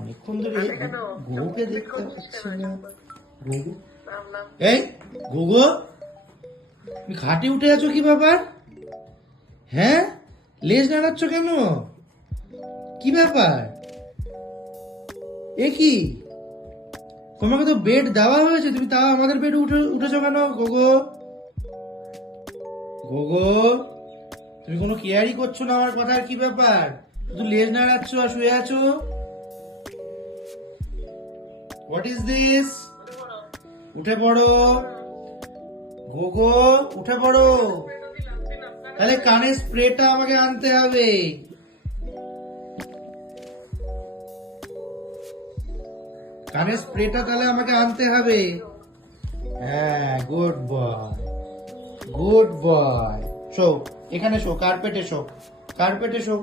অনেকক্ষণ ধরে গুগুকে দেখতে পাচ্ছি না। গুগু, এই গুগু, তুমি খাটে উঠে আছো কি ব্যাপার? হ্যাঁ, লেজ নাড়াচ্ছ কেন? কি ব্যাপার? এ কি, তোমাকে তো বেড দেওয়া হয়েছে, তুমি তাও আমাদের বেডে উঠেছো কেন? গোগো, গোগো, তুমি কোনো কেয়ারই করছো না আমার কথার, কি ব্যাপার? শুধু লেজ নাড়াচ্ছ আর শুয়ে আছো। What is this? উঠে পড়ো গোগো, উঠে পড়ো। তাহলে কানের স্প্রেটা আমাকে আনতে হবে। কানের স্প্রেটা তাহলে আমাকে আনতে হবে। হ্যাঁ, good boy, good boy. Show, এখানে শো, কার্পেটে শো, কার্পেটে শো।